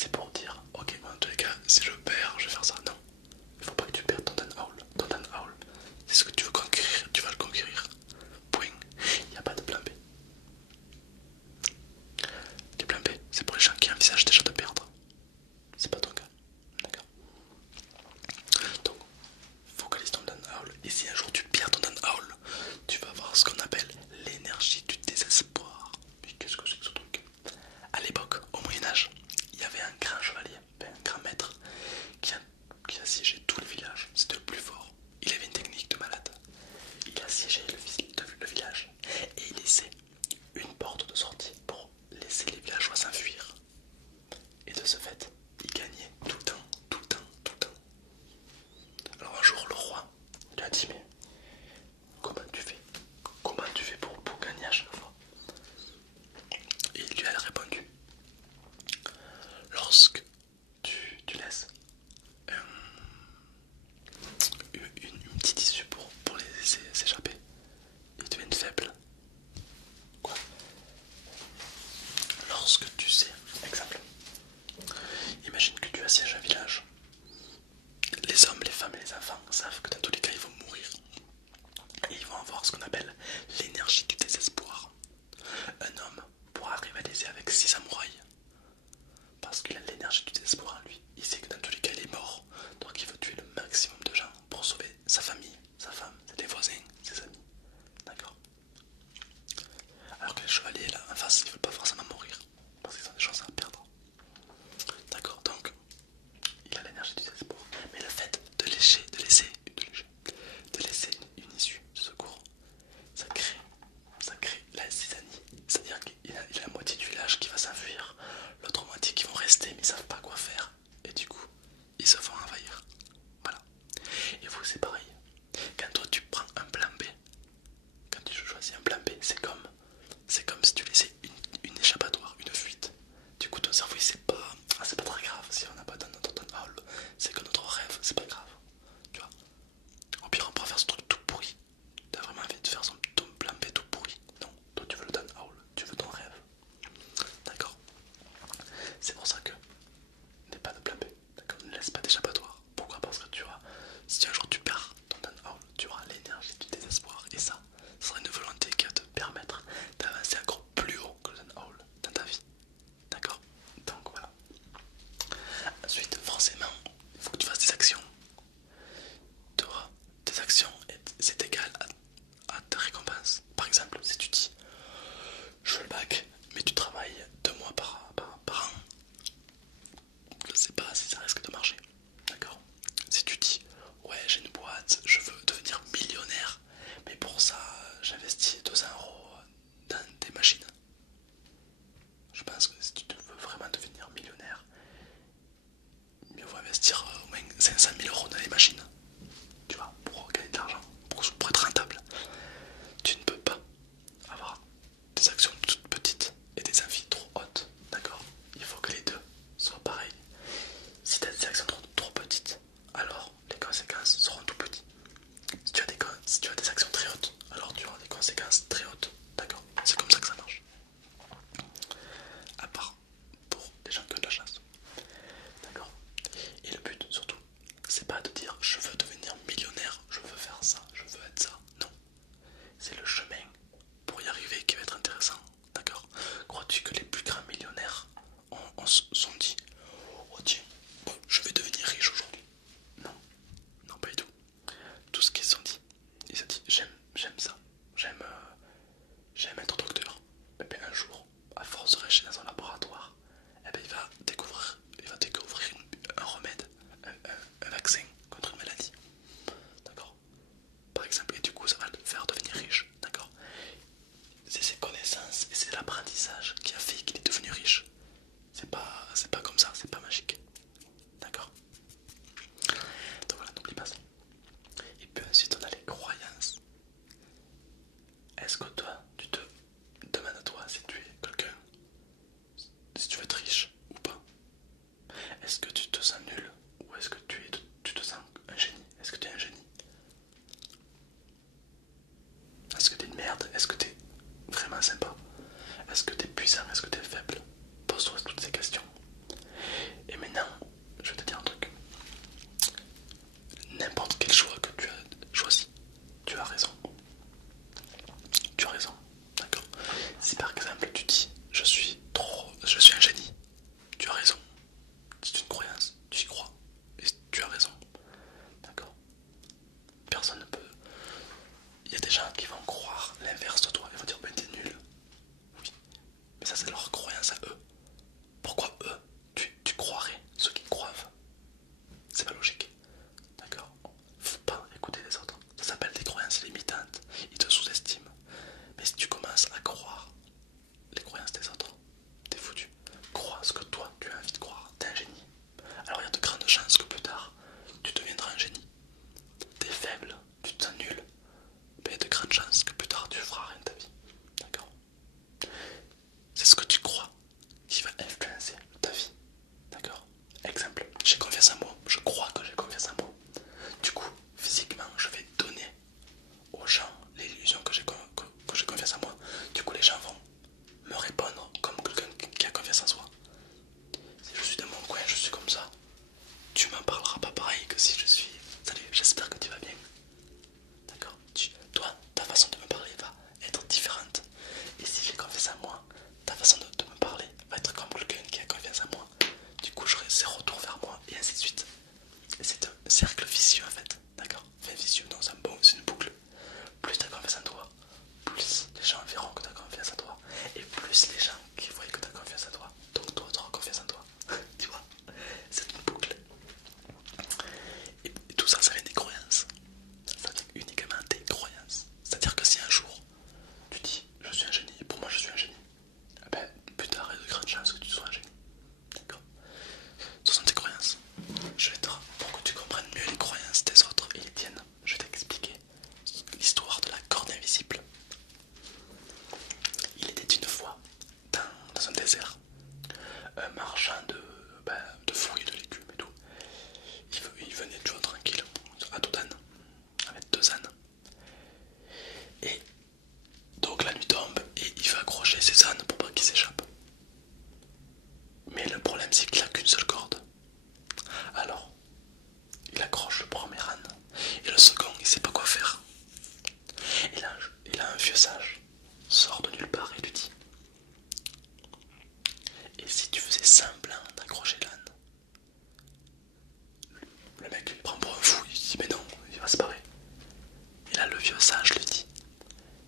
c'est pour dire, ok, en tous les cas, si je perds, je vais faire ça. Non, il faut pas que tu perdes ton Dan Howl. Ton Dan Howl, c'est ce que tu veux conquérir, tu vas le conquérir. Point. Il n'y a pas de plan B. Les plans B, c'est pour les gens qui envisagent déjà de perdre. C'est pas ton cas. D'accord. Donc, focalise ton Dan Howl. Et si un jour tu perds ton Dan Howl, tu vas avoir ce qu'on appelle l'énergie du désespoir. Mais qu'est-ce que c'est que ce truc? À l'époque, au Moyen-Âge, il y avait un grand chevalier, un grand maître, qui assiégeait tout le village. C'était le plus fort. Il avait une technique de malade. Il assiégeait le village et il laissait une porte de sortie pour laisser les villageois s'enfuir. Et de ce fait, il gagnait tout le temps, tout le temps, tout le temps. Alors un jour, le roi lui a dit, mais comment tu fais? Comment tu fais pour gagner à chaque fois? Et il lui a répondu, lorsque tu laisses une petite issue pour les laisser s'échapper, ils deviennent faibles. Quoi? Lorsque tu sais, exemple, imagine que tu assièges un village. Les hommes, les femmes et les enfants savent que dans tous les cas ils vont mourir. Et ils vont avoir ce qu'on appelle l'énergie du désespoir. Un homme pourra rivaliser avec 6 samouraïs parce qu'il a l'énergie du désespoir en lui. Il sait que dans tous les cas il est mort, donc il veut tuer le maximum de gens pour sauver sa famille, sa femme, les voisins, ses amis. D'accord? Alors que les chevaliers là en face, ils veulent pas forcément mourir parce qu'ils ont des chances à perdre. D'accord? Donc il a l'énergie du désespoir. Mais le fait de laisser une issue de secours, ça crée la zizanie. C'est-à-dire qu'il a la moitié du village qui va s'enfuir, l'autre moitié qui vont rester mais ils savent pas quoi faire. Et du coup, ils se font envahir. Voilà. Et vous, c'est pareil. Quand toi tu prends un plan B, quand tu choisis un plan B, c'est comme si tu laissais une échappatoire, une fuite. Du coup, ton cerveau il sait pas, ah, c'est pas très grave si on n'a pas dans notre hall, c'est que notre rêve, c'est pas grave. Tu vois. Au pire, on pourra faire ce truc tout pourri. T'as vraiment envie de faire ton plan B tout pourri? Non, toi tu veux le Dan Howl, tu veux ton rêve. D'accord? C'est pour ça que n'aie pas de plan B. D'accord? Ne laisse pas d'échappatoire. Pourquoi? Parce que tu auras, si un jour tu perds ton Dan Howl, tu auras l'énergie du désespoir. Et ça sera une volonté qui va te permettre d'avancer encore plus haut que le Dan Howl dans ta vie. D'accord? Donc voilà. Ensuite, forcément, il faut que tu fasses des actions. Tu auras des actions et c'est égal à ta récompense. Par exemple, si tu dis je veux le bac, mais tu travailles 2 mois par an, je ne sais pas si ça risque de marcher. D'accord? Si tu dis ouais, j'ai une boîte, je veux devenir millionnaire, mais pour ça j'investis 200 € dans des machines. Je pense que si tu veux vraiment devenir millionnaire, mieux vaut investir au moins 500 000 € dans les machines. Tu vois, pour gagner de l'argent, pour être rentable. Tu ne peux pas avoir des actions toutes petites et des envies trop hautes. D'accord? Il faut que les deux soient pareils. Si tu as des actions trop petites, alors les conséquences seront tout petites. Si tu as des actions très hautes, alors tu auras des conséquences très hautes. D'accord? C'est comme ça que ça marche. À part pour des gens qui ont de la chance. D'accord? Et le but surtout, c'est pas de dire je veux devenir millionnaire, je veux faire ça, je veux être ça. Non. C'est le chemin pour y arriver qui va être intéressant. D'accord? Crois-tu que les plus grands millionnaires sont dit oh tiens, je vais devenir riche aujourd'hui? Non, non pas du tout. Tout ce qu'ils se sont dit, ils se sont dit j'aime ça, j'aime être docteur. Et bien un jour, à force de rester dans un laboratoire, et bien il va découvrir un remède, un vaccin contre une maladie. D'accord? Par exemple, et du coup ça va le faire devenir riche. D'accord? C'est ses connaissances et c'est l'apprentissage qui a fait qu'il est devenu riche. C'est pas comme ça, c'est pas magique. D'accord? Donc voilà, n'oublie pas ça. Et puis ensuite on a les croyances. Est-ce que toi, tu te demandes à toi si tu es quelqu'un, si tu veux être riche ou pas? Est-ce que tu te sens nul ou est-ce que tu te sens un génie? Est-ce que tu es un génie? Est-ce que tu es une merde? Est-ce que tu es vraiment sympa? Est-ce que tu es puissant? Est-ce que tu es faible? Pose-toi toutes ces questions. de fruits, de légumes et tout. Il venait toujours tranquille, à dos d'âne, avec deux ânes. Et donc la nuit tombe et il va accrocher ses ânes pour pas qu'ils s'échappent. Mais le problème c'est qu'il a qu'une seule corde. Alors, il accroche le premier âne et le second il sait pas quoi faire. Et là un vieux sage sort de nulle part et lui dit: et si tu faisais semblant d'accrocher l'âne? Le mec il prend pour un fou, il dit mais non, il va se barrer. Et là le vieux sage lui dit: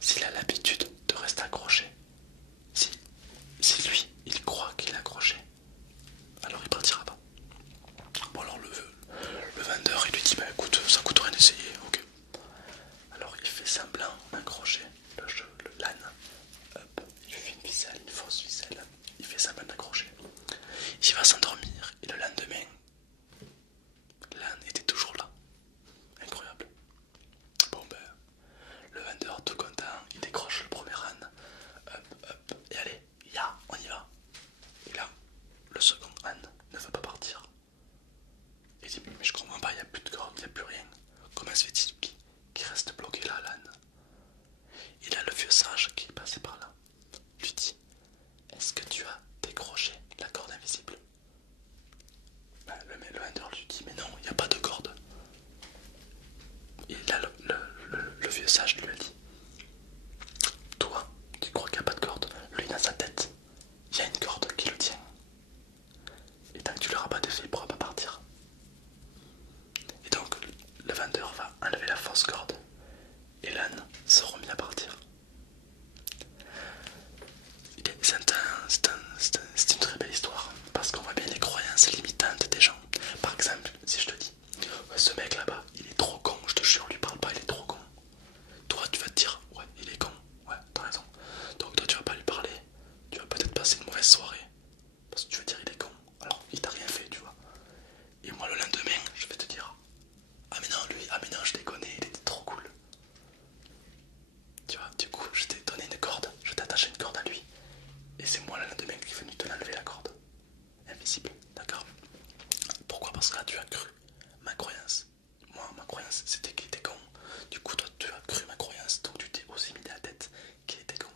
s'il a l'habitude de rester accroché, si, si lui il croit qu'il est accroché, alors il partira pas. Bon alors le vendeur il lui dit: bah écoute, ça coûte rien d'essayer, ok. Alors il fait semblant d'accrocher l'âne, hop, il lui fait une ficelle, une fausse ficelle, il fait semblant d'accrocher. Il va s'endormir et le lendemain, l'âne était toujours là. Incroyable. Bon ben, le vendeur tout content, il décroche le premier âne, hop, hop, et allez, on y va. Et là, le second âne ne veut pas partir. Il dit: mais je comprends pas, il n'y a plus de corde, il n'y a plus rien. Comment se fait-il qu'il reste bloqué là, l'âne? Et là, le vieux sage qui est passé par là lui dit: est-ce que tu as décroché la corde invisible? Le vendeur lui dit: mais non, il n'y a pas de corde. Et là, le vieux sage lui a dit: toi, tu crois qu'il n'y a pas de corde? Lui, dans sa tête, il y a une corde qui le tient. Et tant que tu l'auras pas défait, il ne pourra pas partir. Et donc, le vendeur va enlever la fausse corde. Et l'âne se remet à partir. C'est une très belle histoire. Parce qu'on voit bien les croyances limitantes des gens. Par exemple, si je te dis: ouais, ce mec là-bas, il est trop con, je te jure, lui parle pas, il est trop con. Toi, tu vas te dire: ouais, il est con, ouais, t'as raison. Donc, toi, tu vas pas lui parler. Tu vas peut-être passer une mauvaise soirée. Parce que tu vas dire: il est con. Alors, il t'a rien fait, tu vois. Et moi, le lendemain, je vais te dire: ah, mais non, lui, ah, mais non, je déconne, il était trop cool. Tu vois, du coup, je t'ai donné une corde, je t'ai attaché une corde à lui. Et c'est moi le lendemain qui est venu te l'enlever la corde. Invisible, d'accord? Pourquoi? Parce que là, tu as cru ma croyance. Moi, ma croyance, c'était qu'il était con. Du coup, toi, tu as cru ma croyance, donc tu t'es aussi mis dans la tête qu'il était con.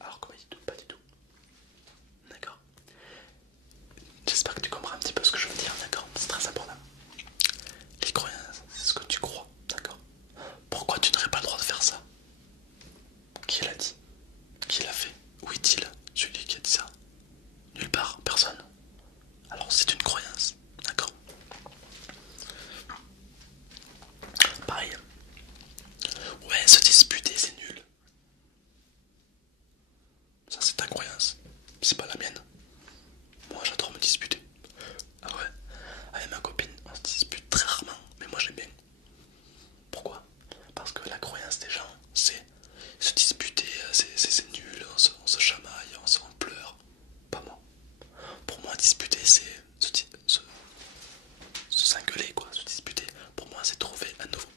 Alors que pas du tout. D'accord? J'espère que tu comprends un petit peu ce que je veux dire, d'accord? C'est très important. Les croyances, c'est ce que tu crois, d'accord? Pourquoi tu n'aurais pas le droit de faire ça? Qui l'a dit? Qui l'a fait? Où est-il, celui qui a dit ça? Nulle part, personne. Alors c'est une croyance, d'accord? Pareil. Ouais, se disputer c'est nul. Ça c'est ta croyance, c'est pas la mienne. Moi j'adore me disputer. Ah ouais, avec ma copine on se dispute très rarement, mais moi j'aime bien. Pourquoi? Parce que la croyance des gens c'est se disputer, c'est nul, on se chamaille, on pleure. Pas moi. Pour moi disputer c'est s'engueuler quoi, se disputer. Pour moi c'est trouver un nouveau